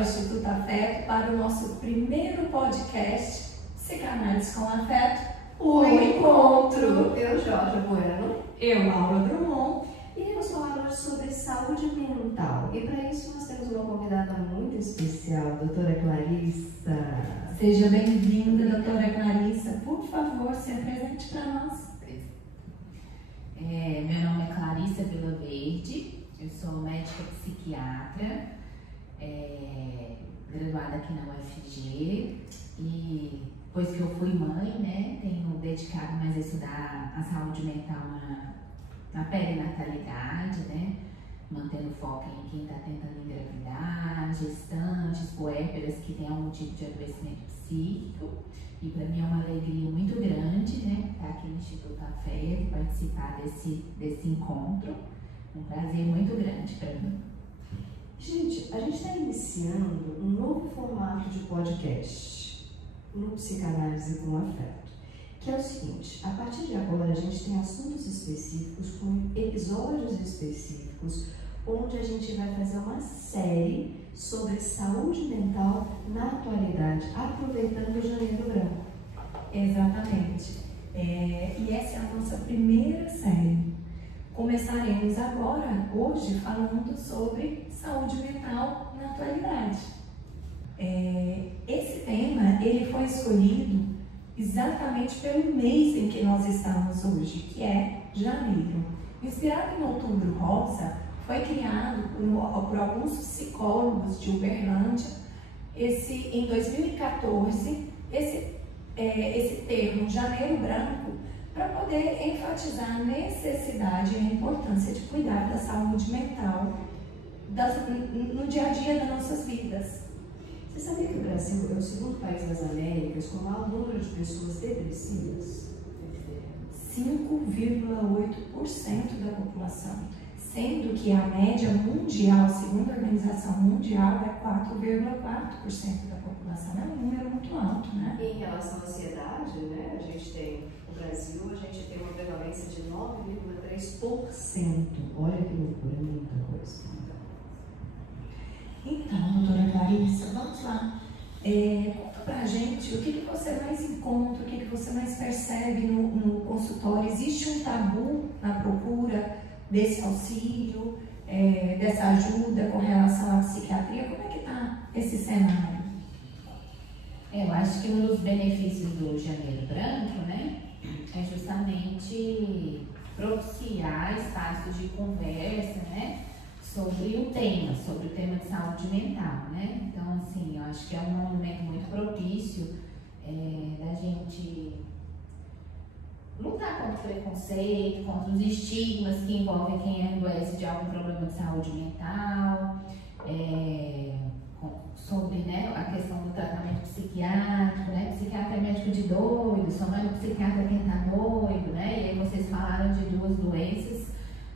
ao Instituto Afeto para o nosso primeiro podcast Psicanálise com Afeto, o Encontro. Eu, Jorge Bueno. Eu, Laura Drummond. E vamos falar hoje sobre saúde mental. E para isso nós temos uma convidada muito especial, doutora Clarissa. Seja bem-vinda, doutora Clarissa. Por favor, se apresente para nós. Meu nome é Clarissa Vilaverde, eu sou médica psiquiatra, graduada aqui na UFG, e depois que eu fui mãe, né, tenho dedicado mais a estudar a saúde mental na perinatalidade, né, mantendo foco em quem está tentando engravidar, gestantes, puérperas que têm algum tipo de adoecimento psíquico. E para mim é uma alegria muito grande, né, estar aqui no Instituto Afeto e participar desse encontro. Um prazer muito grande para mim. Gente, a gente está iniciando um novo formato de podcast no Psicanálise com Afeto, que é o seguinte: a partir de agora a gente tem assuntos específicos, com episódios específicos, onde a gente vai fazer uma série sobre saúde mental na atualidade, aproveitando o Janeiro Branco. Exatamente. E essa é a nossa primeira série. Começaremos agora, hoje, falando sobre saúde mental na atualidade. Esse tema, ele foi escolhido exatamente pelo mês em que nós estamos hoje, que é janeiro. Inspirado em Outubro Rosa, foi criado por alguns psicólogos de Uberlândia, em 2014, esse termo Janeiro Branco, para poder enfatizar a necessidade e a importância de cuidar da saúde mental no dia a dia das nossas vidas. Você sabia que o Brasil é o segundo país das Américas com o maior número de pessoas depressivas? 5,8% da população, sendo que a média mundial, segundo a Organização Mundial, é 4,4% da população. É um número muito alto, né? E em relação à ansiedade, né, no Brasil, a gente tem uma prevalência de 9,3%. Olha que loucura, muita coisa. Então, doutora Clarissa, vamos lá. Conta pra gente o que você mais encontra, o que você mais percebe no consultório. Existe um tabu na procura desse auxílio, dessa ajuda com relação à psiquiatria? Como é que está esse cenário? Eu acho que um dos benefícios do Janeiro Branco, né, é justamente propiciar espaços de conversa, né, sobre o tema de saúde mental, né? Então, assim, eu acho que é um momento muito propício da gente lutar contra o preconceito, contra os estigmas que envolvem quem adoece de algum problema de saúde mental, sobre, né, a questão do tratamento psiquiátrico, né? Psiquiatra é médico de doido, sua mãe é psiquiatra quem tá doido, né? E aí vocês falaram de duas doenças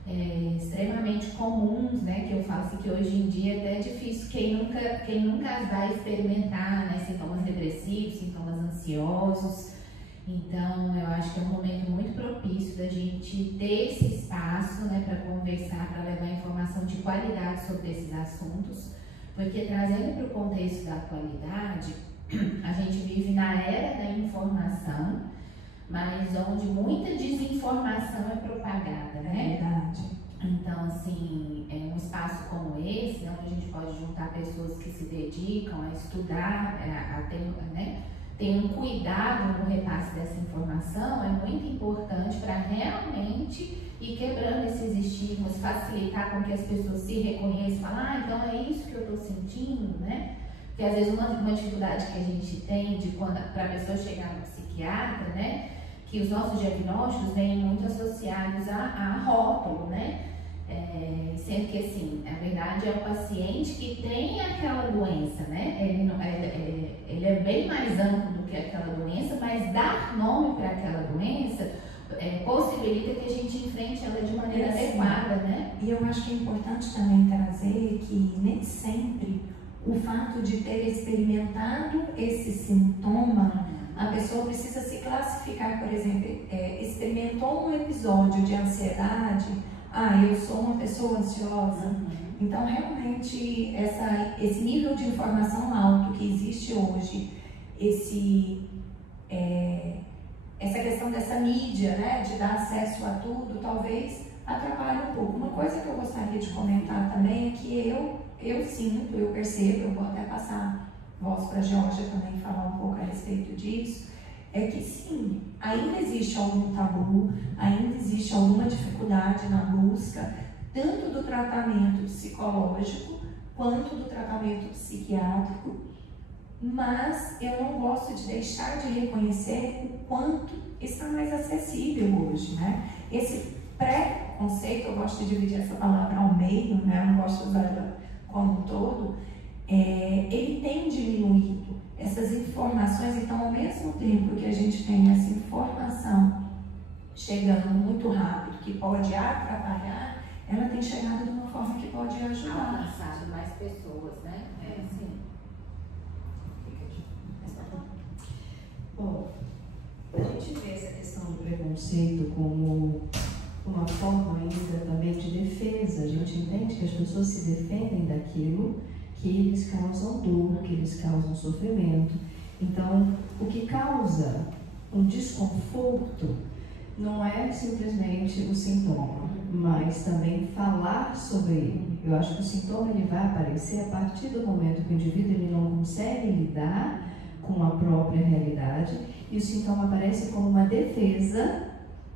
extremamente comuns, né? Que eu falo assim, que hoje em dia até é difícil quem nunca as vai experimentar, né? Sintomas depressivos, sintomas ansiosos. Então, eu acho que é um momento muito propício da gente ter esse espaço, né, para conversar, para levar informação de qualidade sobre esses assuntos, porque trazendo para o contexto da atualidade, a gente vive na era da informação, mas onde muita desinformação é propagada, né? É verdade. Então, assim, um espaço como esse, onde a gente pode juntar pessoas que se dedicam a estudar, tem um cuidado no repasse dessa informação, é muito importante para realmente ir quebrando esses estigmas, facilitar com que as pessoas se reconheçam, falar, então é isso que eu estou sentindo, né? Porque às vezes uma dificuldade que a gente tem para a pessoa chegar no psiquiatra, né? Que os nossos diagnósticos vêm muito associados a rótulo, né? Sendo que, assim, na verdade é o paciente que tem aquela doença, né? Ele é bem mais amplo do que aquela doença, mas dar nome para aquela doença possibilita que a gente enfrente ela de maneira adequada, né? E eu acho que é importante também trazer que nem sempre o fato de ter experimentado esse sintoma, a pessoa precisa se classificar, por exemplo, experimentou um episódio de ansiedade, eu sou uma pessoa ansiosa. Então, realmente, esse nível de informação alto que existe hoje, essa questão dessa mídia, né, de dar acesso a tudo, talvez atrapalhe um pouco. Uma coisa que eu gostaria de comentar também é que eu sinto, eu percebo, eu vou até passar voz para a Georgia também falar um pouco a respeito disso, é que sim, ainda existe algum tabu, ainda existe alguma dificuldade na busca, tanto do tratamento psicológico quanto do tratamento psiquiátrico, mas eu não gosto de deixar de reconhecer o quanto está mais acessível hoje, né? Esse pré-conceito, eu gosto de dividir essa palavra ao meio, né? Eu não gosto de usar ela como um todo, ele tem diminuído essas informações. Então, ao mesmo tempo que a gente tem essa informação chegando muito rápido, que pode atrapalhar, ela tem chegado de uma forma que pode ajudar. Alcançado mais pessoas, né? Sim. Bom, a gente vê essa questão do preconceito como uma forma ainda também de defesa. A gente entende que as pessoas se defendem daquilo que eles causam dor, que eles causam sofrimento. Então, o que causa um desconforto não é simplesmente o sintoma, mas também falar sobre ele. Eu acho que o sintoma ele vai aparecer a partir do momento que o indivíduo ele não consegue lidar com a própria realidade, e o sintoma aparece como uma defesa,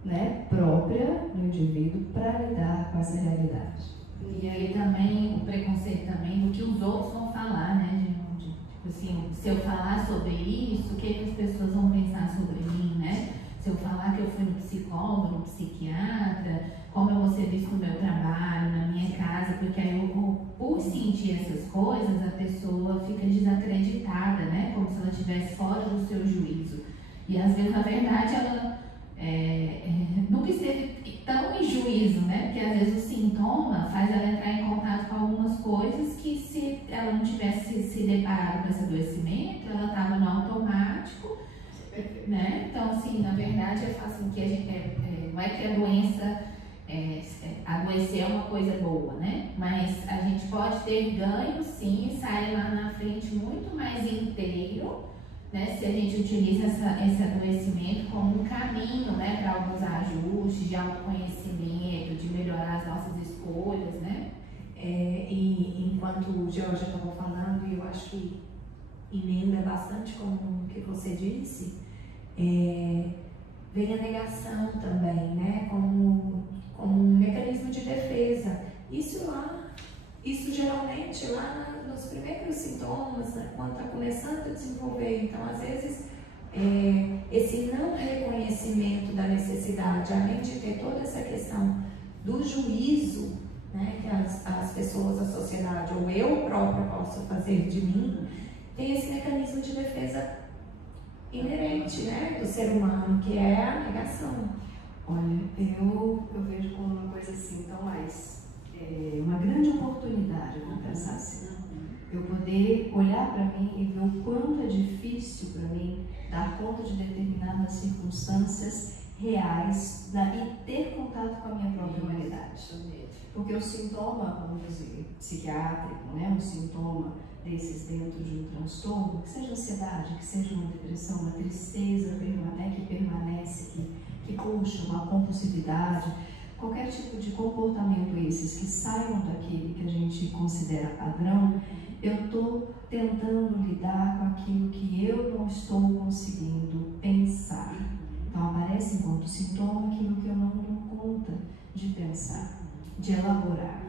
né, própria do indivíduo para lidar com essa realidade. E aí também o preconceito também do que os outros vão falar, né, tipo assim, se eu falar sobre isso, o que as pessoas vão pensar sobre mim, né? Se eu falar que eu fui no psicólogo, no psiquiatra, como eu vou ser visto no meu trabalho, na minha casa, porque aí eu, por sentir essas coisas, a pessoa fica desacreditada, né? Como se ela estivesse fora do seu juízo. E às vezes, na verdade, ela nunca esteve tão em juízo, né? Porque às vezes o sintoma faz ela entrar em contato com algumas coisas que, se ela não tivesse se deparado com esse adoecimento, ela estava no automático, né? Então, assim, na verdade, eu faço assim, que a gente, não é que a doença, adoecer é uma coisa boa, né? Mas a gente pode ter ganho, sim, e sair lá na frente muito mais inteiro, né? Se a gente utiliza esse adoecimento como um caminho, né, para alguns ajustes de autoconhecimento, de melhorar as nossas escolhas, né? E enquanto o Georgia estava falando, e eu acho que emenda bastante com o que você disse, vem a negação também, né, como um mecanismo de defesa. Isso geralmente lá nos primeiros sintomas, né, quando está começando a desenvolver. Então, às vezes, esse não reconhecimento da necessidade, além de ter toda essa questão do juízo, né, que as pessoas, a sociedade ou eu própria posso fazer de mim, tem esse mecanismo de defesa inerente, né, do ser humano, que é a negação. Olha, eu vejo como uma coisa assim, então mais uma grande oportunidade, vamos pensar assim. Eu poder olhar para mim e ver o quanto é difícil para mim dar conta de determinadas circunstâncias reais e ter contato com a minha própria humanidade. Porque o sintoma, vamos dizer, psiquiátrico, né, um sintoma desses dentro de um transtorno, que seja ansiedade, que seja uma depressão, uma tristeza que permanece, que puxa, uma compulsividade, qualquer tipo de comportamento esses que saiam daquele que a gente considera padrão, eu estou tentando lidar com aquilo que eu não estou conseguindo pensar. Então aparece enquanto sintoma aquilo que eu não dou conta de pensar, de elaborar.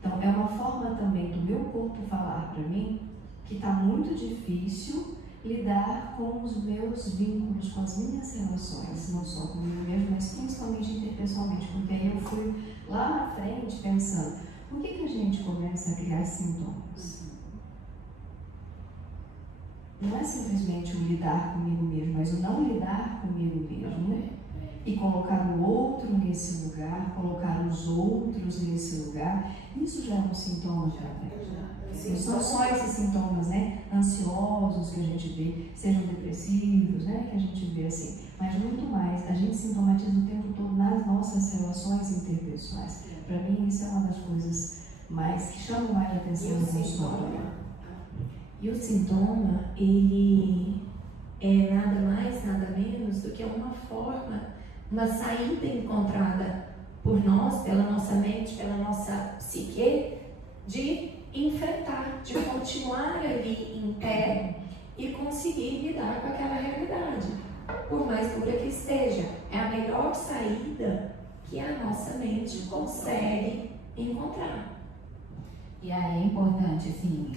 Então é uma forma também do meu corpo falar para mim que está muito difícil lidar com os meus vínculos, com as minhas relações, não só comigo mesmo, mas principalmente interpessoalmente, porque aí eu fui lá na frente pensando, por que a gente começa a criar sintomas? Não é simplesmente o lidar comigo mesmo, mas o não lidar comigo mesmo e colocar o outro nesse lugar, colocar os outros nesse lugar, isso já é um sintoma também. Não são só esses sintomas, né, ansiosos que a gente vê, sejam depressivos, né, que a gente vê assim, mas muito mais, a gente sintomatiza o tempo todo nas nossas relações interpessoais. Para mim, isso é uma das coisas mas que chamam mais a atenção do consultório. E o sintoma, ele é nada mais, nada menos do que uma forma, uma saída encontrada por nós, pela nossa mente, pela nossa psique, de enfrentar, de continuar ali em pé e conseguir lidar com aquela realidade, por mais dura que esteja. É a melhor saída que a nossa mente consegue encontrar. E aí é importante, assim,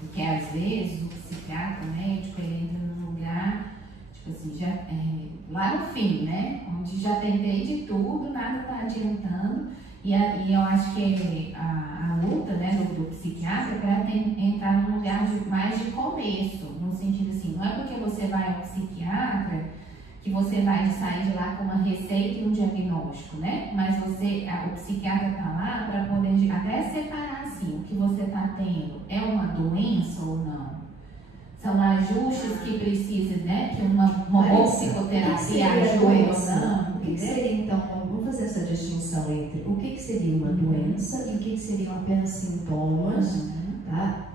porque às vezes o psiquiatra, o médico, ele entra num lugar, tipo assim, já, lá no fim, né? Onde já tentei de tudo, nada está adiantando. E eu acho que a luta, né, do psiquiatra é para entrar num lugar mais de começo, no sentido assim, não é porque você vai ao psiquiatra que você vai sair de lá com uma receita e um diagnóstico, né? Mas o psiquiatra está lá para poder até separar assim, o que você está tendo é uma doença ou não? São ajustes que precisam, né? Que uma boa psicoterapia ajuda ou não? O que seria então, vamos fazer essa distinção entre o que seria uma doença e o que seriam apenas sintomas, tá?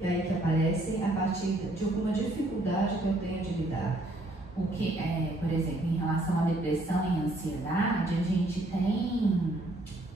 E aí que aparecem a partir de alguma dificuldade que eu tenho de lidar. O que por exemplo, em relação à depressão e ansiedade, a gente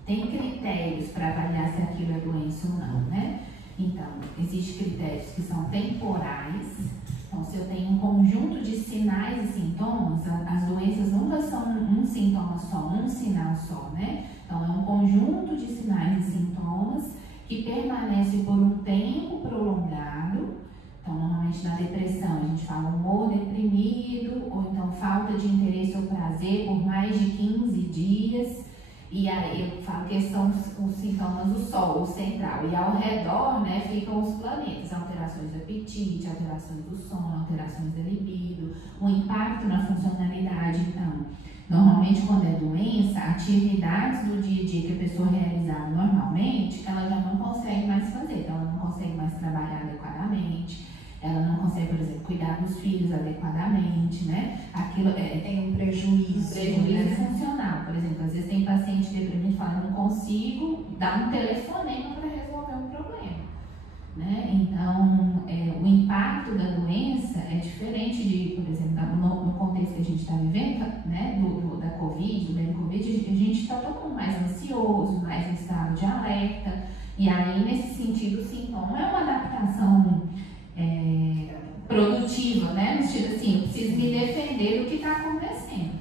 tem critérios para avaliar se aquilo é doença ou não, né? Então, existem critérios que são temporais. Então, se eu tenho um conjunto de sinais e sintomas, as doenças nunca são um sintoma só, um sinal só, né? Então, é um conjunto de sinais e sintomas que permanece por um tempo prolongado. Então, normalmente na depressão a gente fala humor deprimido, ou então falta de interesse ou prazer por mais de 15 dias. E aí eu falo que são os sintomas do Sol, o central. E ao redor, né, ficam os planetas, alterações do apetite, alterações do sono, alterações da libido, o impacto na funcionalidade. Então, normalmente quando é doença, atividades do dia a dia que a pessoa realizava normalmente, ela já não consegue mais fazer. Então, ela não consegue mais trabalhar adequadamente. Ela não consegue, por exemplo, cuidar dos filhos adequadamente, né? Aquilo tem um prejuízo né? Funcional. Por exemplo, às vezes tem paciente deprimido que fala, não consigo dar um telefonema para resolver um problema, né? Então, o impacto da doença é diferente de, por exemplo, no contexto que a gente está vivendo, né? Da Covid, do bem Covid, a gente está todo mundo mais ansioso, mais em estado de alerta. E aí, nesse sentido, o sintoma é uma adaptação produtiva, né? No sentido assim, eu preciso me defender do que está acontecendo.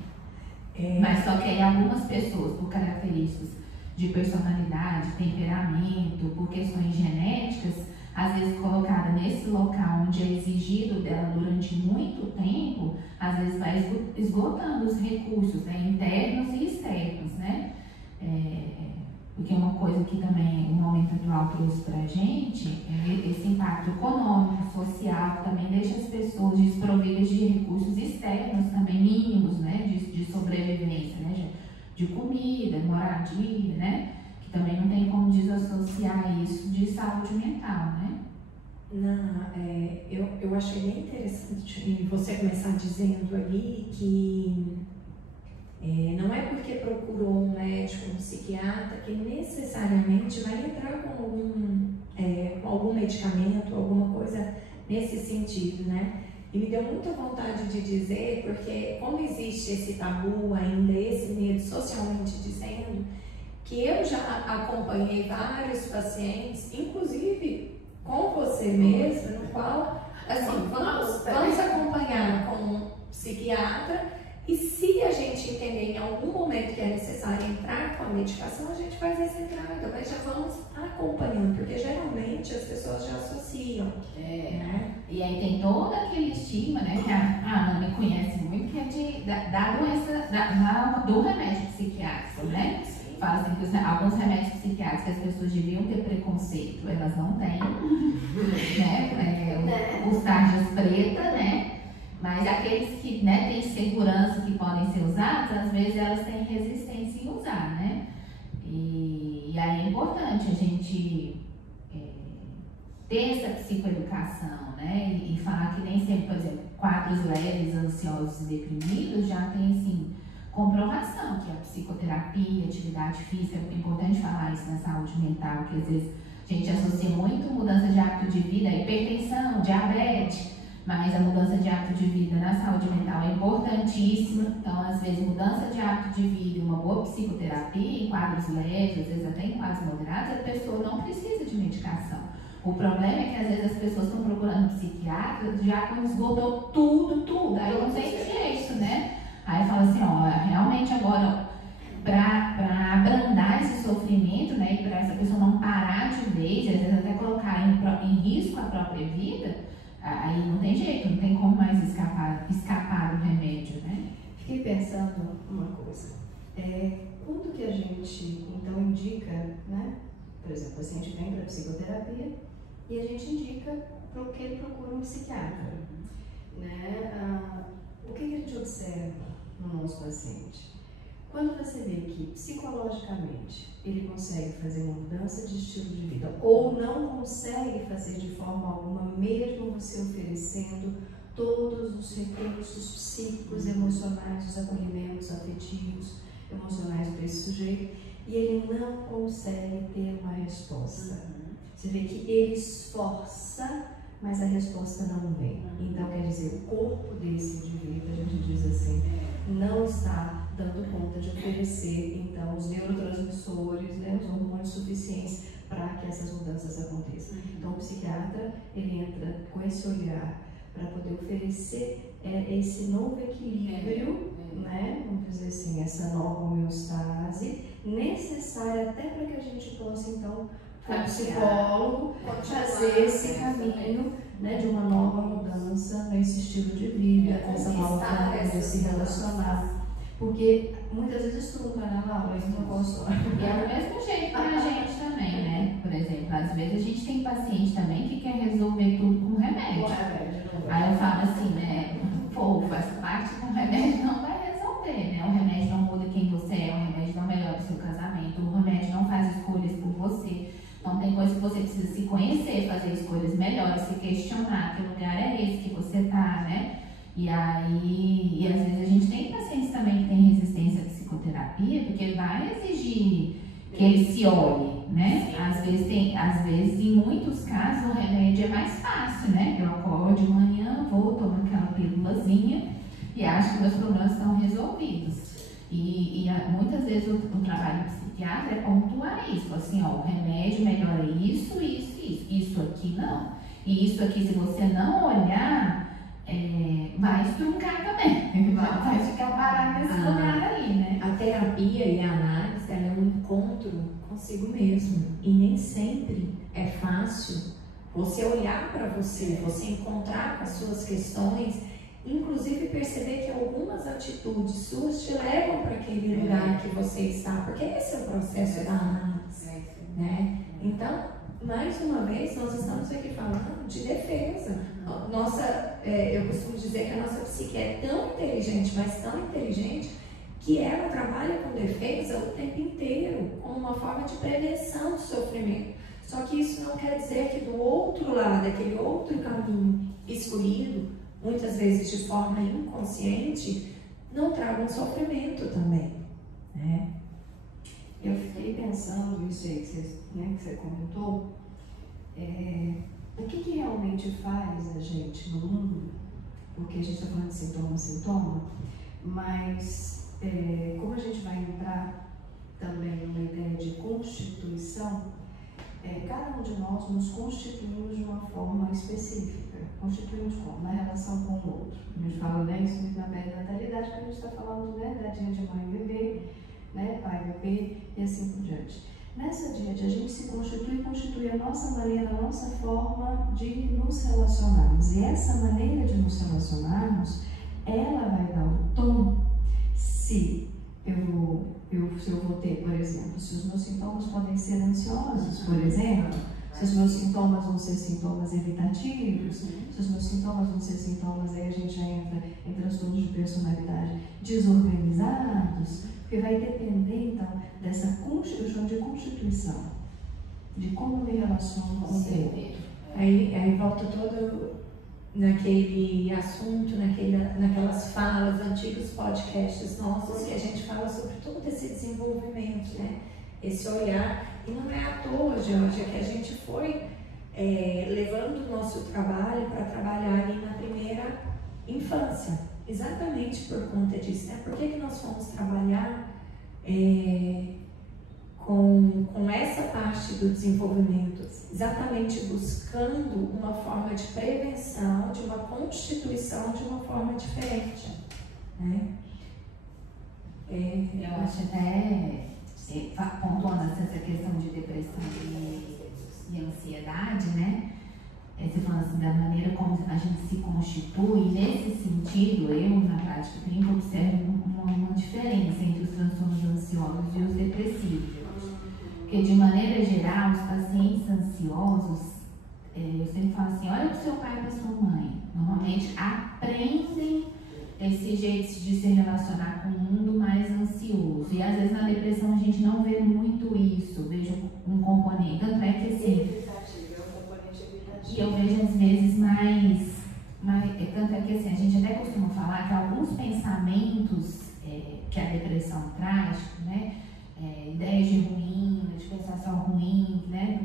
Mas só que aí algumas pessoas, por características de personalidade, temperamento, por questões genéticas, às vezes colocada nesse local onde é exigido dela durante muito tempo, às vezes vai esgotando os recursos, né? Internos e externos, né? Porque uma coisa que também o momento atual trouxe para a gente é esse impacto econômico, social, que também deixa as pessoas desprovidas de recursos externos, também mínimos, né, de sobrevivência, né, de comida, moradia, né, que também não tem como desassociar isso de saúde mental, né. Eu achei bem interessante você começar dizendo ali que não é porque procurou um médico, um psiquiatra, que necessariamente vai entrar com algum medicamento, alguma coisa nesse sentido, né? E me deu muita vontade de dizer, porque como existe esse tabu ainda, esse medo socialmente dizendo, que eu já acompanhei vários pacientes, inclusive com você mesmo, no qual, assim, vamos acompanhar com um psiquiatra. E se a gente entender em algum momento que é necessário entrar com a medicação, a gente faz essa entrada, mas já vamos acompanhando, porque geralmente as pessoas já associam. Né? E aí tem todo aquele estigma, né, que a Ana conhece muito, que é da doença, do remédio psiquiátrico, né? Fala assim, que alguns remédios psiquiátricos que as pessoas deviam ter preconceito, elas não têm, né? Os tarjas preta, né? Mas aqueles que, né, têm segurança que podem ser usados, às vezes elas têm resistência em usar, né? E aí é importante a gente ter essa psicoeducação, né? E falar que nem sempre, por exemplo, quadros leves, ansiosos e deprimidos já tem, assim, comprovação que a psicoterapia, atividade física, é importante falar isso na saúde mental, que às vezes a gente associa muito mudança de hábito de vida, hipertensão, diabetes, mas a mudança de hábito de vida na saúde mental é importantíssima. Então, às vezes, mudança de hábito de vida e uma boa psicoterapia, em quadros leves, às vezes até em quadros moderados, a pessoa não precisa de medicação. O problema é que às vezes as pessoas estão procurando psiquiatra já quando esgotou tudo, aí não tem jeito, né? Aí fala assim, ó, realmente agora, para abrandar esse sofrimento, né, e para essa pessoa não parar de vez, às vezes até colocar em risco a própria vida, aí não tem jeito, não tem como mais escapar do remédio, né? Fiquei pensando uma coisa, quando que a gente então indica, né? Por exemplo, o paciente vem para psicoterapia e a gente indica que ele procura um psiquiatra, né? O que a gente observa no nosso paciente? Quando você vê que psicologicamente ele consegue fazer uma mudança de estilo de vida ou não consegue fazer de forma alguma, mesmo você oferecendo todos os recursos psíquicos, emocionais, os acolhimentos afetivos, emocionais para esse sujeito, e ele não consegue ter uma resposta. Você vê que ele esforça, mas a resposta não vem. Então, quer dizer, o corpo desse indivíduo, a gente diz assim, não está dando conta de oferecer, então, os neurotransmissores, né, os hormônios suficientes para que essas mudanças aconteçam. Então, o psiquiatra, ele entra com esse olhar para poder oferecer esse novo equilíbrio, né, vamos dizer assim, essa nova homeostase, necessária até para que a gente possa, então, como psicólogo, fazer esse caminho, né, de uma nova mudança nesse estilo de vida, essa nova forma de se relacionar. Porque muitas vezes trunca, né, Laura? Isso não posso. E é do mesmo jeito pra gente também, né? Por exemplo, às vezes a gente tem paciente também que quer resolver tudo com remédio. Aí eu falo assim, né? Pô, faz parte com remédio não vai resolver, né? O remédio não muda quem você é, o remédio não melhora o seu casamento, o remédio não faz escolhas por você. Então tem coisas que você precisa se conhecer, fazer escolhas melhores, se questionar que lugar é esse que você tá, né? E aí, às vezes a gente tem pacientes também que têm resistência à psicoterapia, porque vai exigir que ele se olhe, né? Às vezes, em muitos casos, o remédio é mais fácil, né? Eu acordo de manhã, vou tomar aquela pílulazinha e acho que meus problemas estão resolvidos. E muitas vezes o trabalho do psiquiatra é pontuar isso, assim, ó, o remédio melhora isso, isso aqui não. E isso aqui, se você não olhar, vai estruncar também, vai ficar parado nesse lugar ali, né? A terapia e a análise, ela é um encontro consigo mesmo. E nem sempre é fácil você olhar para você encontrar com as suas questões, inclusive perceber que algumas atitudes suas te levam para aquele lugar que você está, porque esse é o processo da análise, né? Então, mais uma vez, nós estamos aqui falando de defesa. Eu costumo dizer que a nossa psique é tão inteligente, mas tão inteligente, que ela trabalha com defesa o tempo inteiro, como uma forma de prevenção do sofrimento. Só que isso não quer dizer que do outro lado, aquele outro caminho escolhido, muitas vezes de forma inconsciente, não traga um sofrimento também, né? Eu fiquei pensando isso aí que você comentou, o que realmente faz a gente no mundo, porque a gente está falando de sintoma, mas como a gente vai entrar também numa ideia de constituição, cada um de nós nos constituímos de uma forma específica. Constituímos como? Na relação com o outro. A gente fala, né, isso muito na perinatalidade, que a gente está falando, né, da dia de mãe e bebê, né, pai, bebê e assim por diante. Nessa diante, a gente se constitui a nossa maneira, a nossa forma de nos relacionarmos. E essa maneira de nos relacionarmos, ela vai dar o tom se eu vou ter, por exemplo, se os meus sintomas podem ser ansiosos, por exemplo, se os meus sintomas vão ser sintomas evitativos, se os meus sintomas vão ser sintomas, aí a gente já entra em transtornos de personalidade desorganizados, porque vai depender, então, dessa constituição, de como me relaciono com o outro. Aí volta todo naquele assunto, naquelas falas antigas antigos podcasts nossos que a gente fala sobre todo esse desenvolvimento, né? Esse olhar, e não é à toa, Georgia, que a gente foi levando o nosso trabalho para trabalhar ali na primeira infância, exatamente por conta disso, né? Por que nós fomos trabalhar com essa parte do desenvolvimento, exatamente buscando uma forma de prevenção, de uma constituição de uma forma diferente, né? Eu acho até, pontuando essa questão de depressão e ansiedade, né? Você falando assim, da maneira como a gente se constitui, nesse sentido, eu, na prática clínica, observo uma diferença entre os transtornos ansiosos e os depressivos. Porque, de maneira geral, os pacientes ansiosos, eu sempre falo assim, olha para o seu pai e para sua mãe. Normalmente aprendem esse jeito de se relacionar com o mundo mais ansioso. E, às vezes, na depressão, a gente não vê muito isso. Vejo um componente. Tanto é que, assim... E eu vejo, às vezes, mais... Tanto é que, assim, a gente até costuma falar que alguns pensamentos que a depressão traz, né? Ideias de ruína, de pensação ruim, né?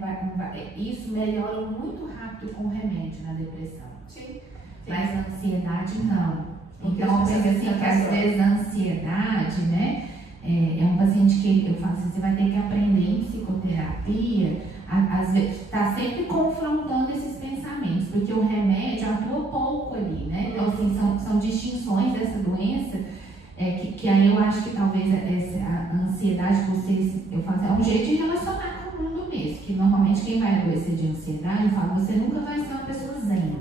Isso melhora muito rápido com o remédio na depressão. Sim. Mas a ansiedade não. Então, eu penso assim, que às vezes a ansiedade, né? É um paciente que eu falo assim, você vai ter que aprender em psicoterapia, às vezes, está sempre confrontando esses pensamentos, porque o remédio atua pouco ali, né? Então, assim, são distinções dessa doença. Que aí eu acho que talvez a ansiedade, eu falo, é um jeito de relacionar com o mundo mesmo. Que normalmente quem vai adoecer de ansiedade, eu falo, você nunca vai ser uma pessoa zen.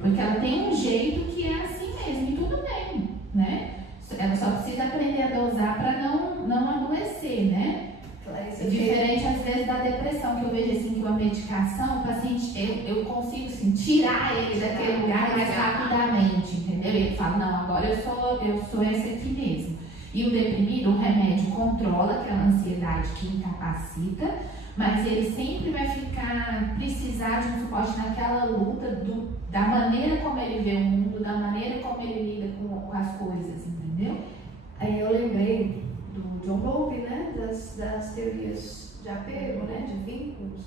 Porque ela tem um jeito que é assim mesmo, e tudo bem, né? Ela só precisa aprender a dosar para não adoecer, né? Diferente às vezes da depressão, que eu vejo assim que uma medicação, o paciente, eu consigo assim, tirar ele daquele lugar mais rapidamente, entendeu? E ele fala, não, agora eu sou esse aqui mesmo. E o deprimido, o remédio controla aquela ansiedade que incapacita, mas ele sempre vai precisar de um suporte naquela luta da maneira como ele vê o mundo, da maneira como ele lida com as coisas, entendeu? Aí eu lembrei do John Bowlby, né, das teorias de apego, né, de vínculos,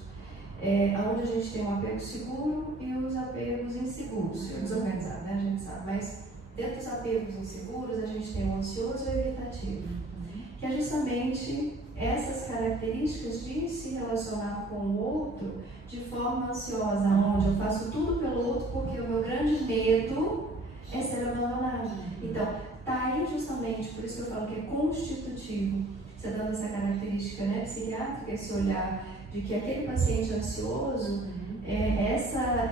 onde a gente tem o apego seguro e os apegos inseguros, desorganizados, né, a gente sabe, mas dentro dos apegos inseguros a gente tem o ansioso e o evitativo, que é justamente essas características de se relacionar com o outro de forma ansiosa, onde eu faço tudo pelo outro porque o meu grande medo é ser abandonado. Então, está aí justamente, por isso que eu falo que é constitutivo, você dando essa característica, né, psiquiátrica, esse olhar de que aquele paciente ansioso,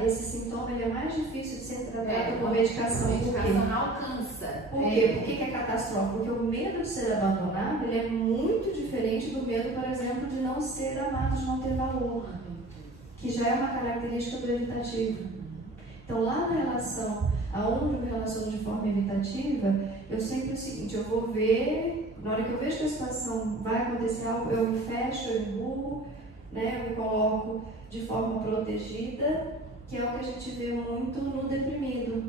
esse sintoma ele é mais difícil de ser tratado com medicação. A medicação não alcança. Por quê? Por que é catastrófico? Porque o medo de ser abandonado ele é muito diferente do medo, por exemplo, de não ser amado, de não ter valor, que já é uma característica do evitativo. Então, lá na relação, aonde eu me relaciono de forma evitativa, eu sempre o seguinte, eu vou ver, na hora que eu vejo que a situação vai acontecer algo, eu me fecho, eu emburro, né, eu me coloco de forma protegida, que é o que a gente vê muito no deprimido.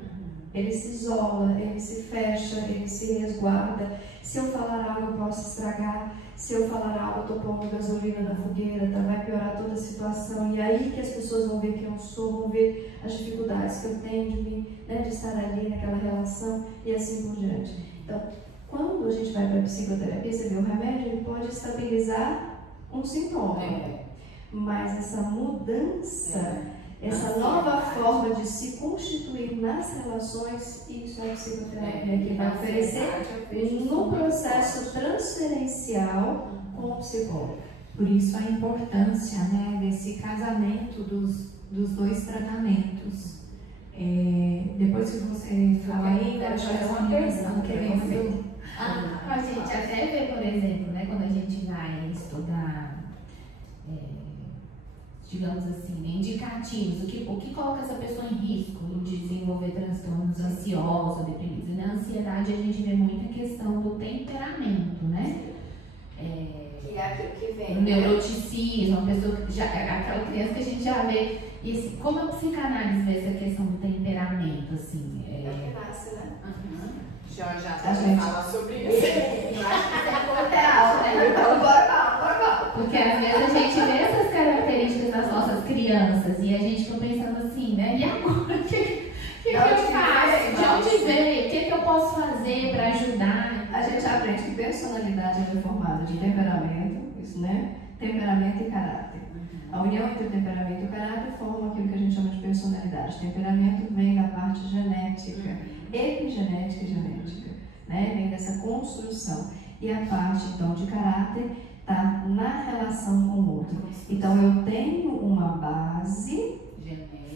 Ele se isola, ele se fecha, ele se resguarda. Se eu falar algo, eu posso estragar. Se eu falar algo, eu estou pondo gasolina na fogueira, tá? Vai piorar toda a situação. E aí que as pessoas vão ver quem eu sou, vão ver as dificuldades que eu tenho de estar ali naquela relação e assim por diante. Então, quando a gente vai para a psicoterapia, você vê o remédio, ele pode estabilizar um sintoma. Mas essa mudança, essa nova forma de se constituir nas relações, isso é a psicoterapia que vai oferecer no processo transferencial com o psicólogo. Por isso a importância, né, desse casamento dos dois tratamentos. Depois que você fala aí, eu acho que é uma questão querendo. A gente até vê, por exemplo, né, quando a gente vai estudar, digamos assim, indicativos, o que coloca essa pessoa em risco de desenvolver transtornos ansiosos ou deprimidos. E na ansiedade a gente vê muita questão do temperamento, né? Que é aquilo que vem. O neuroticismo, uma pessoa que aquela criança que a gente já vê. E assim, como a psicanálise vê essa questão do temperamento, assim? É que nasce, né? Já A gente fala sobre isso. Eu acho que isso é real, né? Então, bora. Porque às vezes a gente vê essas características das nossas crianças e a gente fica pensando assim, né? E agora? O que eu faço? De onde veio? O que eu posso fazer para ajudar? A gente aprende que personalidade é formada de temperamento, isso, né? Temperamento e caráter. A união entre o temperamento e o caráter forma aquilo que a gente chama de personalidade. Temperamento vem da parte genética, epigenética e genética, né? Vem dessa construção. E a parte, então, de caráter está na relação com o outro. Então, eu tenho uma base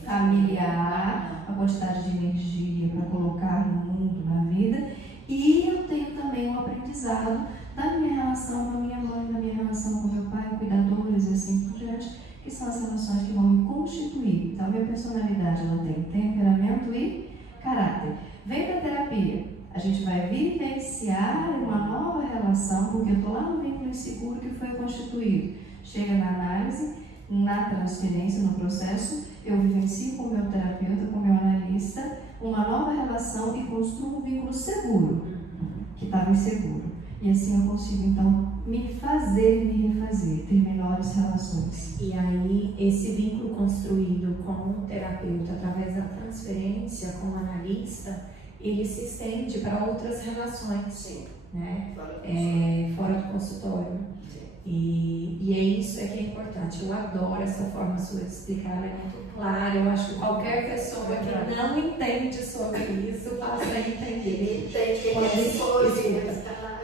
familiar, a quantidade de energia para colocar no mundo, na vida, e eu tenho também um aprendizado da minha relação com a minha mãe, da minha relação com meu pai, cuidadores e assim por diante, que são as relações que vão me constituir. Então, a minha personalidade, ela tem temperamento e caráter. Vem da terapia, a gente vai vivenciar uma nova relação, porque eu estou lá no vínculo inseguro que foi constituído. Chega na análise, na transferência, no processo, eu vivencio com o meu terapeuta, com o meu analista, uma nova relação e construo um vínculo seguro, que estava inseguro. E assim eu consigo, então, me fazer e me refazer, ter melhores relações. E aí, esse vínculo construído com o terapeuta, através da transferência com o analista, ele se estende para outras relações. Sim. Né? Fora Fora do consultório. Sim. E é isso que é importante. Eu adoro essa forma sua de explicar, ela é muito clara. Eu acho que qualquer pessoa que não entende sobre isso passa a entender.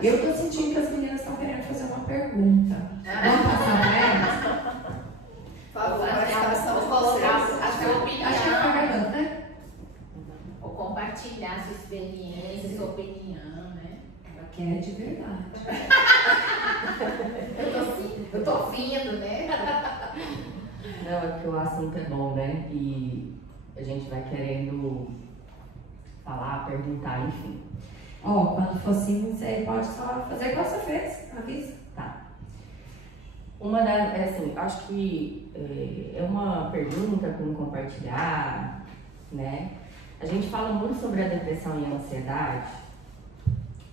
Eu estou sentindo que as meninas estão querendo fazer uma pergunta. Vamos passar para elas? Por favor, a sua opinião. Acho que está gravando, né? Ou compartilhar sua experiência, sua opinião, né? Ela quer de verdade. Eu tô ouvindo, né? Não, é porque o assunto é bom, né? E a gente vai querendo falar, perguntar, enfim. Ó, quando for assim, você pode só fazer igual você fez, avisa. Tá. Uma das, assim, acho que é uma pergunta para compartilhar, né? A gente fala muito sobre a depressão e a ansiedade,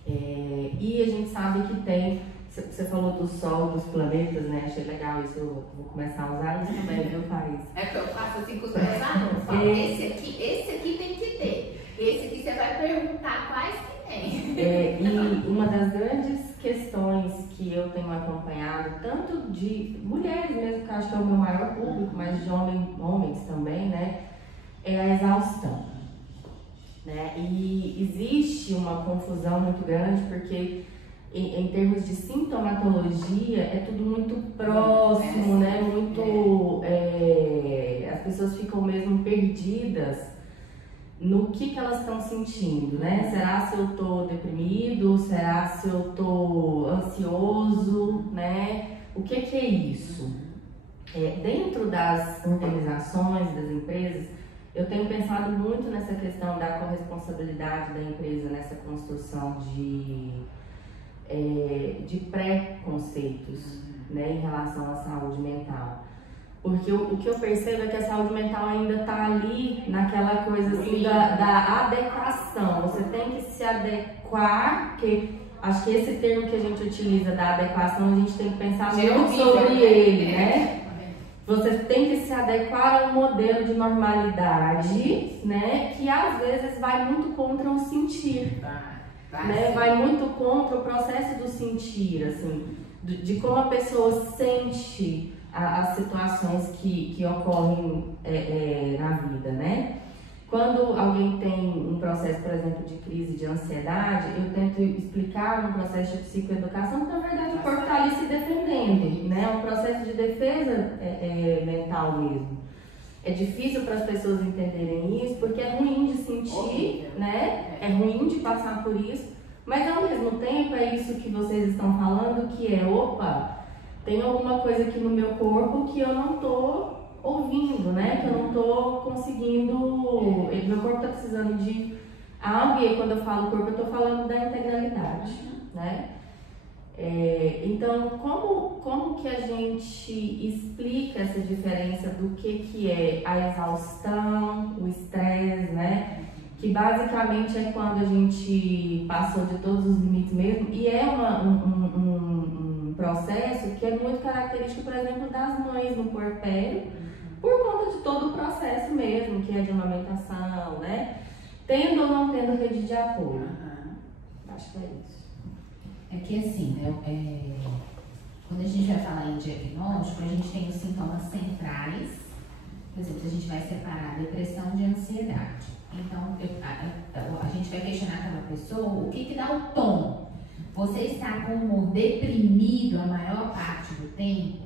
e a gente sabe que tem, você falou do Sol, dos planetas, né? Achei legal isso, eu vou começar a usar isso também, viu, Thaís? É que eu faço assim com os meus alunos, falo, esse aqui tem que ter, esse aqui você vai perguntar quais que tem. E uma das grandes questões que eu tenho acompanhado, tanto de mulheres mesmo, que eu acho que é o meu maior público, mas de homens também, né? É a exaustão. Né? E existe uma confusão muito grande porque em termos de sintomatologia é tudo muito próximo, né? Muito, as pessoas ficam mesmo perdidas no que elas estão sentindo, né? Será se eu tô deprimido? Será se eu tô ansioso, né? O que é isso? Dentro das organizações, das empresas, eu tenho pensado muito nessa questão da corresponsabilidade da empresa nessa construção de pré-conceitos, né, em relação à saúde mental. Porque o que eu percebo é que a saúde mental ainda está ali naquela coisa assim da adequação. Você tem que se adequar, porque acho que esse termo que a gente utiliza da adequação, a gente tem que pensar muito sobre ele, né? Você tem que se adequar a um modelo de normalidade, né, que às vezes vai muito contra o sentir, né, vai muito contra o processo do sentir, assim, de como a pessoa sente as situações que ocorrem na vida, né. Quando alguém tem um processo, por exemplo, de crise de ansiedade, eu tento explicar no processo de psicoeducação que, na verdade, o corpo está ali se defendendo, né? É um processo de defesa mental mesmo. É difícil para as pessoas entenderem isso, porque é ruim de sentir, né? É ruim de passar por isso, mas, ao mesmo tempo, é isso que vocês estão falando, que opa, tem alguma coisa aqui no meu corpo que eu não estou ouvindo, né? Que eu não tô conseguindo. Meu corpo tá precisando de algo, e aí quando eu falo corpo, eu tô falando da integralidade, né? Então, como que a gente explica essa diferença do que é a exaustão, o estresse, né? que basicamente é quando a gente passou de todos os limites mesmo, e é um processo que é muito característico, por exemplo, das mães no puerpério, por conta de todo o processo mesmo, que é de amamentação, né? Tendo ou não tendo rede de apoio. Acho que é isso. É que assim, né, quando a gente vai falar em diagnóstico, a gente tem os sintomas centrais. Por exemplo, a gente vai separar depressão de ansiedade. Então, a gente vai questionar aquela pessoa, o que dá o tom? Você está com o humor deprimido a maior parte do tempo?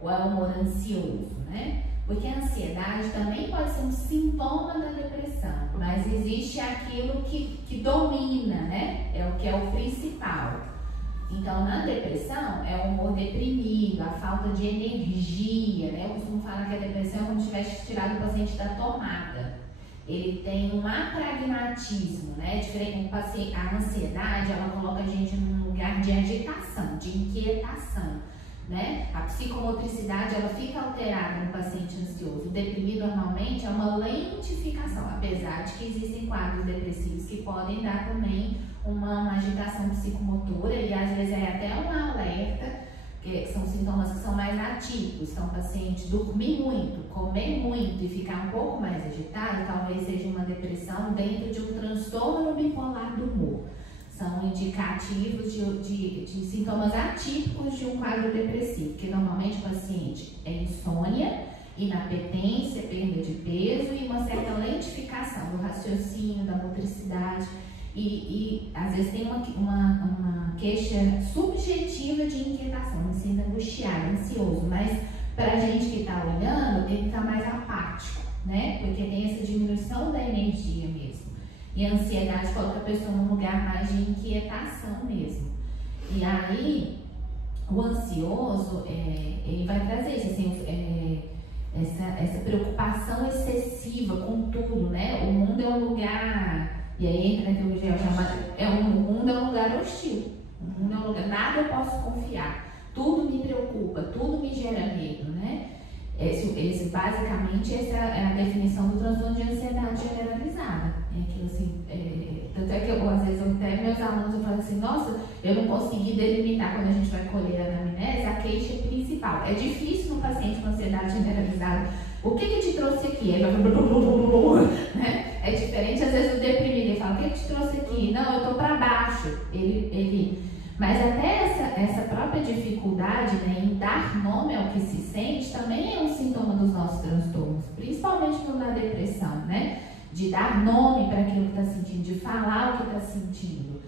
Ou é o humor ansioso, né? Porque a ansiedade também pode ser um sintoma da depressão, mas existe aquilo que domina, né? É o que é o principal. Então, na depressão, é o humor deprimido, a falta de energia, né? Eu costumo falar que a depressão é como se tivesse tirado o paciente da tomada. Ele tem um apragmatismo, né? Diferente do paciente, a ansiedade, ela coloca a gente num lugar de agitação, de inquietação, né? A psicomotricidade, ela fica alterada no paciente ansioso. O deprimido, normalmente, é uma lentificação, apesar de que existem quadros depressivos que podem dar também uma agitação psicomotora e às vezes é até um alerta, que são sintomas que são mais atípicos. Então, o paciente dormir muito, comer muito e ficar um pouco mais agitado, talvez seja uma depressão dentro de um transtorno bipolar do humor. São indicativos de sintomas atípicos de um quadro depressivo, que normalmente o paciente é insônia, inapetência, perda de peso e uma certa lentificação do raciocínio, da motricidade. E às vezes tem uma queixa subjetiva de inquietação, me sinto angustiado, ansioso, mas pra gente que tá olhando, ele tá mais apático, né? Porque tem essa diminuição da energia mesmo. E a ansiedade coloca a pessoa num lugar mais de inquietação mesmo. E aí, o ansioso, ele vai trazer isso, assim, essa preocupação excessiva com tudo, né? O mundo é um lugar... E aí entra naquilo que eu chamo, o mundo é um lugar hostil. O mundo é um lugar, nada eu posso confiar. Tudo me preocupa, tudo me gera medo, né? Basicamente, essa é a definição do transtorno de ansiedade generalizada. É aquilo assim, tanto é que às vezes até meus alunos eu falo assim, nossa, eu não consegui delimitar quando a gente vai colher a anamnese a queixa principal. É difícil no paciente com ansiedade generalizada. O que te trouxe aqui? Ele vai... né? É diferente, às vezes, o deprimido, ele fala, o que te trouxe aqui? Não, eu tô para baixo. Mas até essa própria dificuldade, né, em dar nome ao que se sente também é um sintoma dos nossos transtornos, principalmente na depressão, né? De dar nome para aquilo que está sentindo, de falar o que está sentindo.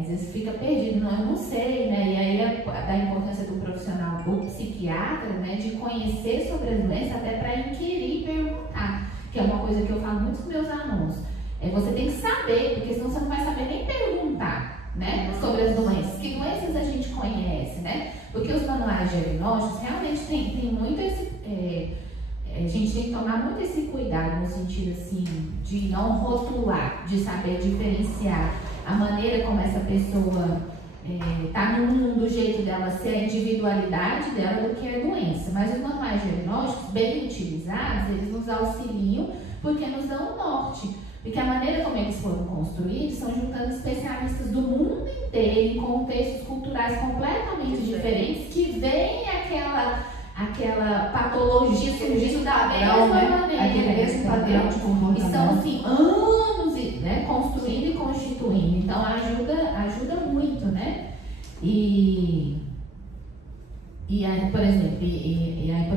Às vezes fica perdido, não, eu não sei, né? E aí da importância do profissional, do psiquiatra, né, de conhecer sobre as doenças até para inquirir e perguntar, que é uma coisa que eu falo muito com meus alunos. Você tem que saber, porque senão você não vai saber nem perguntar, né, sobre as doenças. Que doenças a gente conhece, né? Porque os manuais diagnósticos realmente tem muito esse... a gente tem que tomar muito esse cuidado no sentido assim, de não rotular, de saber diferenciar a maneira como essa pessoa está no mundo, do jeito dela ser, a individualidade dela do que a doença. Mas os manuais diagnósticos, bem utilizados, eles nos auxiliam porque nos dão um norte. Porque a maneira como eles foram construídos são juntando especialistas do mundo inteiro, em contextos culturais completamente diferentes, que veem aquela patologia surgindo da mesma maneira. Aquele mesmo padrão de comportamento. E são assim, anos, né, construindo e constituindo. Então ajuda muito, né? E aí, por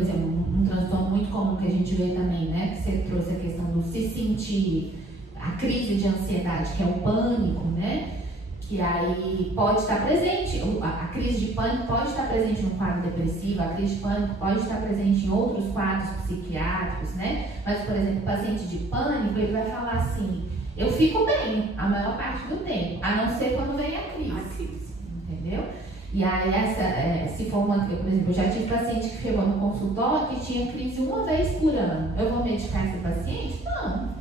exemplo, um transtorno muito comum que a gente vê também, né? Que você trouxe a questão do se sentir, a crise de ansiedade, que é o pânico, né? Que aí pode estar presente, a crise de pânico pode estar presente no quadro depressivo, a crise de pânico pode estar presente em outros quadros psiquiátricos, né? Mas, por exemplo, o paciente de pânico, ele vai falar assim, eu fico bem a maior parte do tempo, a não ser quando vem a crise. Entendeu? E aí, se for uma, por exemplo, eu já tive paciente que chegou no consultório que tinha crise uma vez por ano. Eu vou medicar esse paciente? Não.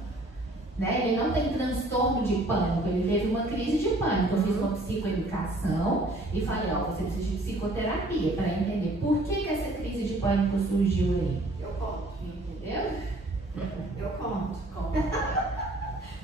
Né? Ele não tem transtorno de pânico, ele teve uma crise de pânico. Eu fiz uma psicoeducação e falei, você precisa de psicoterapia para entender por que essa crise de pânico surgiu aí. Eu conto. Entendeu? Eu conto.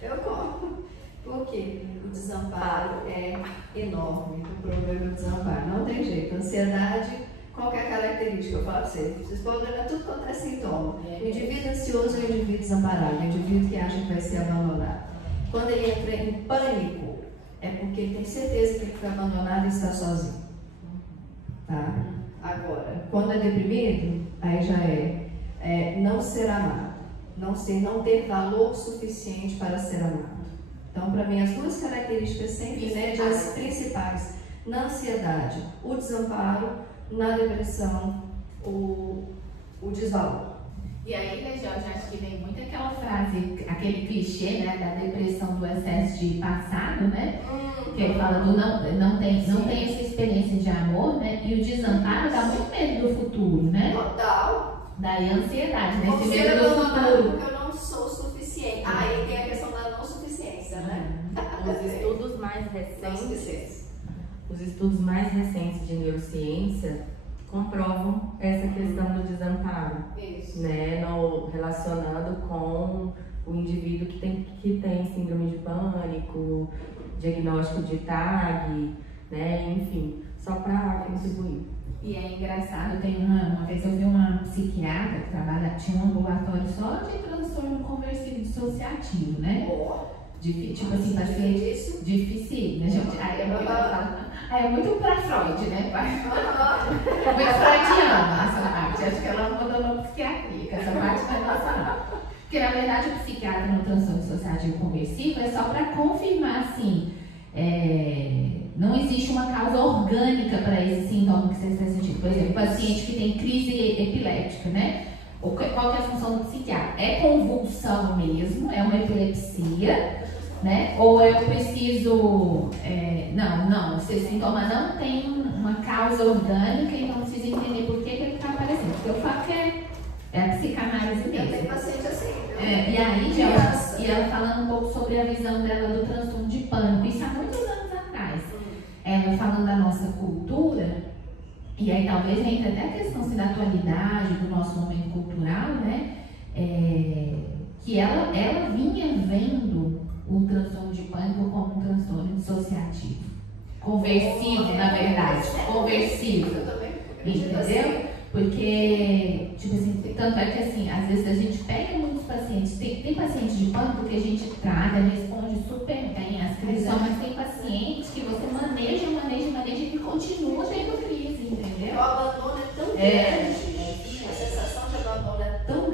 Eu como. Porque o desamparo é enorme. O problema do desamparo. Não tem jeito. Ansiedade, qual que é a característica? Eu falo para vocês podem olhar tudo quanto é sintoma. O indivíduo ansioso é o indivíduo desamparado, o indivíduo que acha que vai ser abandonado. Quando ele entra em pânico, é porque ele tem certeza que ele foi abandonado e está sozinho. Tá? Agora, quando é deprimido, aí já é não ser amado. Não ter valor suficiente para ser amado. Então, para mim, as duas características sempre médias principais, na ansiedade, o desamparo, na depressão, o desvalor. E aí, Jorge, acho que vem muito aquela frase, aquele clichê, né, da depressão do excesso de passado, né? Que ele fala do não tem essa experiência de amor, né? E o desamparo dá muito medo do futuro, né? Total. Daí a ansiedade, né? Esse medo do futuro. Porque eu não sou suficiente. Aí tem a questão da não suficiência, né? Os estudos mais recentes de neurociência comprovam essa questão do desamparo, né, relacionando com o indivíduo que tem síndrome de pânico, diagnóstico de TAG, né, enfim, só para contribuir. E é engraçado, uma vez eu vi uma psiquiatra que tinha um ambulatório só de transtorno conversivo dissociativo, né? Tipo assim, paciente difícil, né, gente? Aí é muito pra Freud, né? Muito freudiana essa parte. Acho que ela não abandonou psiquiatria, essa parte não é nossa, não. Porque, na verdade, o psiquiatra no transtorno dissociativo conversivo é só para confirmar, assim, não existe uma causa orgânica para esse sintoma que você está sentindo. Por exemplo, o paciente que tem crise epiléptica, né? Qual que é a função do psiquiatra? É convulsão mesmo? É uma epilepsia? Né? Ou eu preciso... não, esse sintoma não tem uma causa orgânica e não precisa entender por que ele está aparecendo. Porque eu falo que é a psicanálise mesmo. Tem paciente assim. E aí, ela falando um pouco sobre a visão dela do transtorno de pânico, isso há muitos anos atrás. Ela falando da nossa cultura, e aí talvez entre até a questão assim, da atualidade, do nosso momento cultural, né? Que ela vinha vendo o transtorno de pânico como um transtorno dissociativo. Conversivo, na verdade. Conversivo. Entendeu? Porque, tipo assim, tanto é que assim, às vezes a gente pega muitos pacientes, tem pacientes de pânico que a gente trata, responde super bem às crises, mas tem pacientes que você maneja e continua tendo crise, entendeu? O abandono é tão grande, a sensação de abandono é tão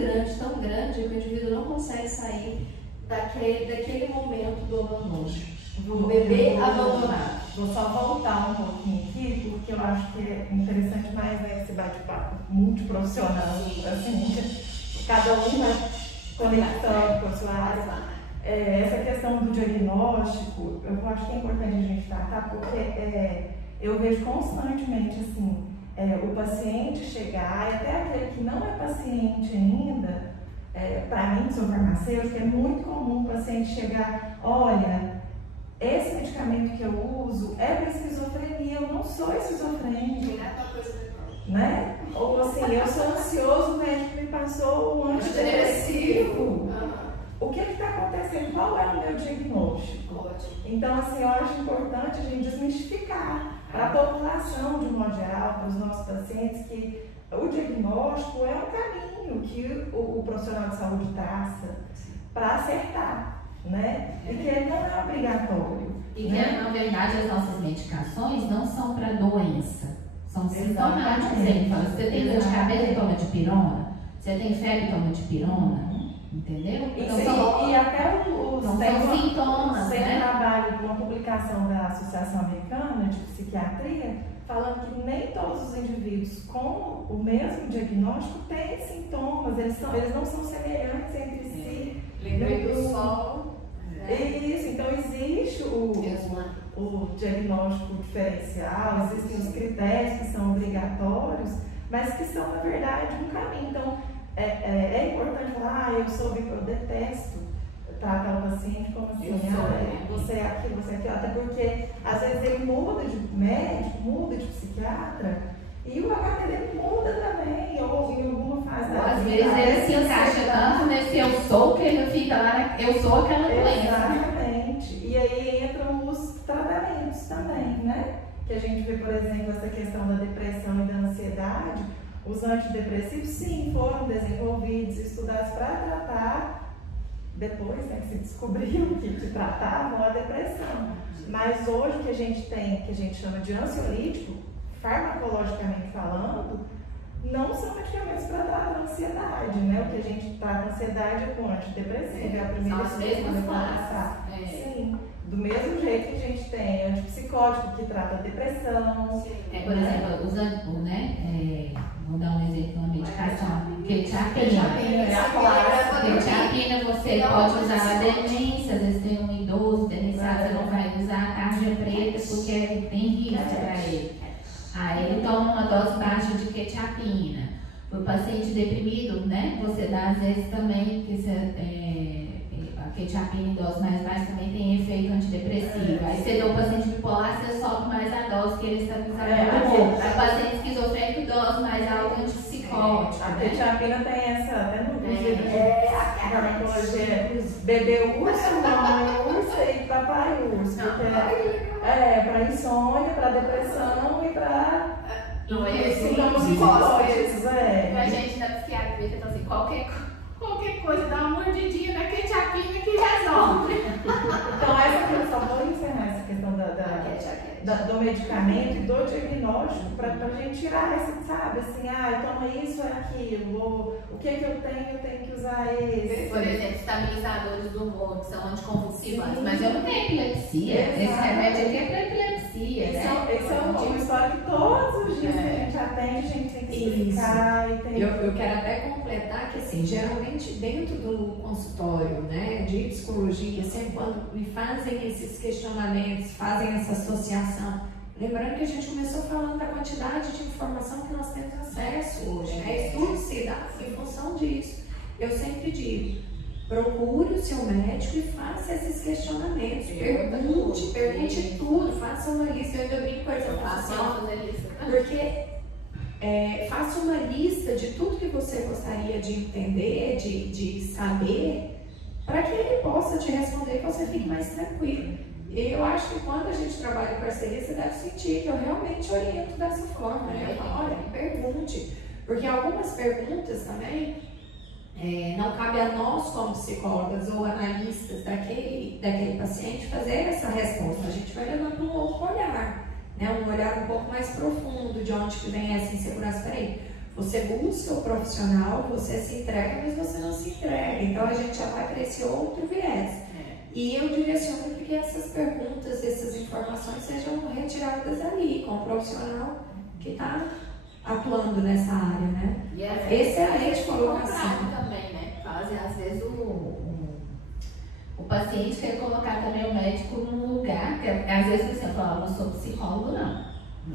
grande que o indivíduo não consegue sair daquele momento do abandono. O bebê abandonado. Vou só voltar um pouquinho aqui, porque eu acho que é interessante mais esse bate-papo multiprofissional, assim, cada um vai conectando com a sua área. Essa questão do diagnóstico, eu acho que é importante a gente tratar, porque eu vejo constantemente, assim, o paciente chegar, e até aquele que não é paciente ainda, para mim, que sou farmacêutica, é muito comum o paciente chegar, olha, esse medicamento que eu uso é para esquizofrenia, eu não sou esquizofrênica, né? Ou assim, eu sou ansioso, o médico me passou um antidepressivo. O que está acontecendo? Qual é o meu diagnóstico? Então, assim, eu acho importante a gente desmistificar para a população, de um modo geral, para os nossos pacientes, que o diagnóstico é um caminho que o profissional de saúde traça para acertar. Né? E que ele não é obrigatório. E que, na verdade, as nossas medicações não são para doença, são sintomáticas. Você tem dor de cabeça, toma dipirona. Você tem febre, toma dipirona. Entendeu? Então, e até são sintomas, tem né? um trabalho de uma publicação da Associação Americana de Psiquiatria falando que nem todos os indivíduos com o mesmo diagnóstico têm sintomas, eles não são semelhantes entre si. Lembrei do sol. Isso, então existe o diagnóstico diferencial, existem os critérios que são obrigatórios, mas que são, na verdade, um caminho. Então, é importante falar, eu detesto tratar o paciente como assim, você é aquilo, até porque às vezes ele muda de médico, muda de psiquiatra, E o HTD muda também, ou em alguma fase da Às vida. vezes ele se encaixa tanto nesse eu sou, que ele fica lá, eu sou aquela doença. Exatamente. E aí entram os tratamentos também, né? Que a gente vê, por exemplo, essa questão da depressão e da ansiedade. Os antidepressivos, sim, foram desenvolvidos, estudados para tratar, depois, né, que se descobriu que tratavam a depressão. Mas hoje o que a gente tem, que a gente chama de ansiolítico, farmacologicamente falando, não são medicamentos para tratar a ansiedade, né? O que a gente trata a ansiedade é com antidepressivo, é a primeira São as mesmas classes. Sim, do mesmo jeito que a gente tem antipsicótico que trata a depressão. Por exemplo, usando, né? Vou dar um exemplo, uma medicação, quetiapina. Quetiapina você pode usar a demência, às vezes tem um idoso demenciado, você não vai usar a tarja preta porque tem risco para ele. Aí ele toma uma dose baixa de quetiapina. Para o paciente deprimido, né? Você dá às vezes também, a quetiapina em dose mais baixa também tem efeito antidepressivo. Aí você dá o paciente bipolar, você sobe mais a dose que ele estabilizado. O paciente esquizofrênico, dose mais alta antipsicótica. A quetiapina tem essa, até no vídeo de farmacologia, bebê urso, mamãe urso e papai urso. Para insônia, para depressão e para sintomas psicóticos. A gente da psiquiatria, então assim, qualquer coisa, dá uma mordidinha na quetiapina que resolve. Então, essa questão, vou encerrar essa questão do medicamento e do diagnóstico para a gente tirar essa, sabe, assim, toma isso, é aquilo, o que eu tenho que usar esse. Por exemplo, estabilizadores do humor, que são anticonvulsivantes, mas eu não tenho epilepsia. Esse remédio aqui é para epilepsia. Esse é uma história que todos os dias que a gente atende, a gente tem que explicar. Eu quero até completar que, assim, geralmente dentro do consultório, né, de psicologia, sempre quando me fazem esses questionamentos, fazem essa associação, lembrando que a gente começou falando da quantidade de informação que nós temos acesso hoje, né, estudos se dá em função disso. Eu sempre digo, procure o seu médico e faça esses questionamentos, pergunte tudo, faça uma lista, eu ainda brinco com essa porque faça uma lista de tudo que você gostaria de entender, de saber, para que ele possa te responder e você fique mais tranquilo. E eu acho que quando a gente trabalha em parceria, você deve sentir que eu realmente oriento dessa forma. Eu falo, olha, pergunte, porque algumas perguntas também não cabe a nós como psicólogas ou analistas daquele paciente fazer essa resposta. A gente vai levando um outro olhar, né? Um olhar um pouco mais profundo de onde que vem essa insegurança. Peraí, você busca o profissional, você se entrega, mas você não se entrega. Então a gente já vai para esse outro viés. E eu direciono que essas perguntas, essas informações sejam retiradas ali, com o profissional que está atuando nessa área, né? Excelente colocação. Também, né? Às vezes o paciente quer colocar também o médico num lugar, que às vezes você fala, eu não sou psicólogo, não.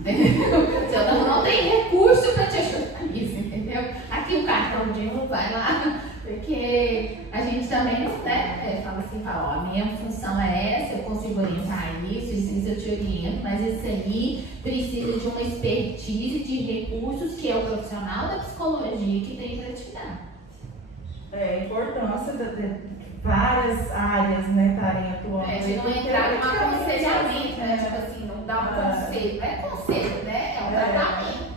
Eu não tenho recurso para te ajudar nisso, entendeu? Aqui o cartão de vai lá, porque a gente também não, né? Fala assim, a minha função é essa, eu consigo orientar isso eu te oriento, mas isso aí precisa de uma expertise de recursos que é o profissional da psicologia que tem para te dar. A importância de várias áreas, né, estarem atuando. De não entrar num aconselhamento, né? Tipo assim, não dar um conselho. Não é conselho, né? É um tratamento.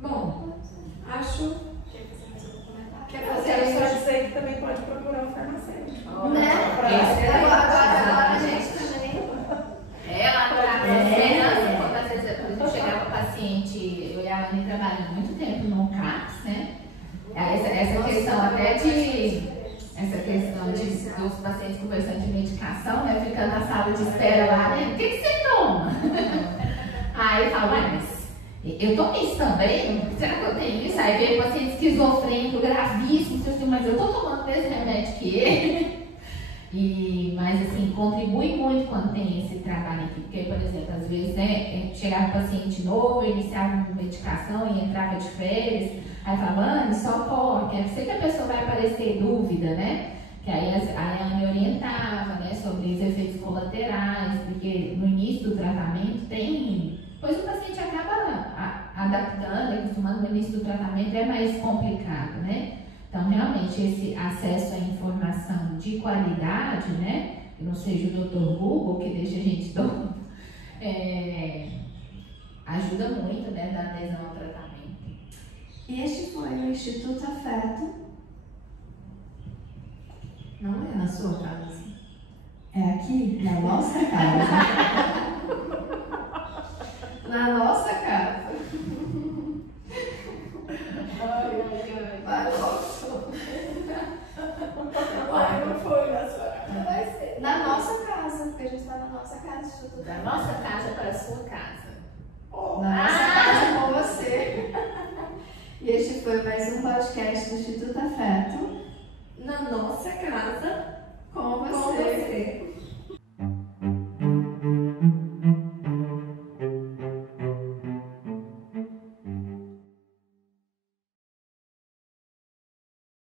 Bom, acho. Quer fazer isso, pode dizer que também pode procurar um farmacêutico. Agora a gente também. Ela traz quando às vezes eu chegava paciente, eu olhava ele trabalhando muito tempo no CAPS, né? Essa questão até dos pacientes conversando de medicação, né? Ficando na sala de espera lá, né? O que você toma? Aí eu falo, mas eu tomo isso também? Será que eu tenho isso? Aí veio paciente esquizofrênico, gravíssimo, mas eu tô tomando o mesmo remédio que ele. Mas assim, contribui muito quando tem esse trabalho aqui, porque, por exemplo, às vezes, né, chegava um paciente novo, iniciava uma medicação e entrava de férias, aí falava, socorre, quer dizer que a pessoa vai aparecer dúvida, né? Que aí ela me orientava, né, sobre os efeitos colaterais, porque no início do tratamento tem pois o paciente acaba adaptando, acostumando no início do tratamento, é mais complicado, né? Então, realmente, esse acesso à informação de qualidade, né? Que não seja o Dr. Google que deixa a gente doido, ajuda muito, né, na adesão ao tratamento. E este foi o Instituto Afeto. Não é na sua casa. É aqui, na nossa casa. Na nossa casa. Ai, não foi na sua casa. Vai ser. Na nossa casa, porque a gente está na nossa casa, Instituto Da Afeto. nossa casa para a sua casa. Na nossa casa com você. E este foi mais um podcast do Instituto Afeto.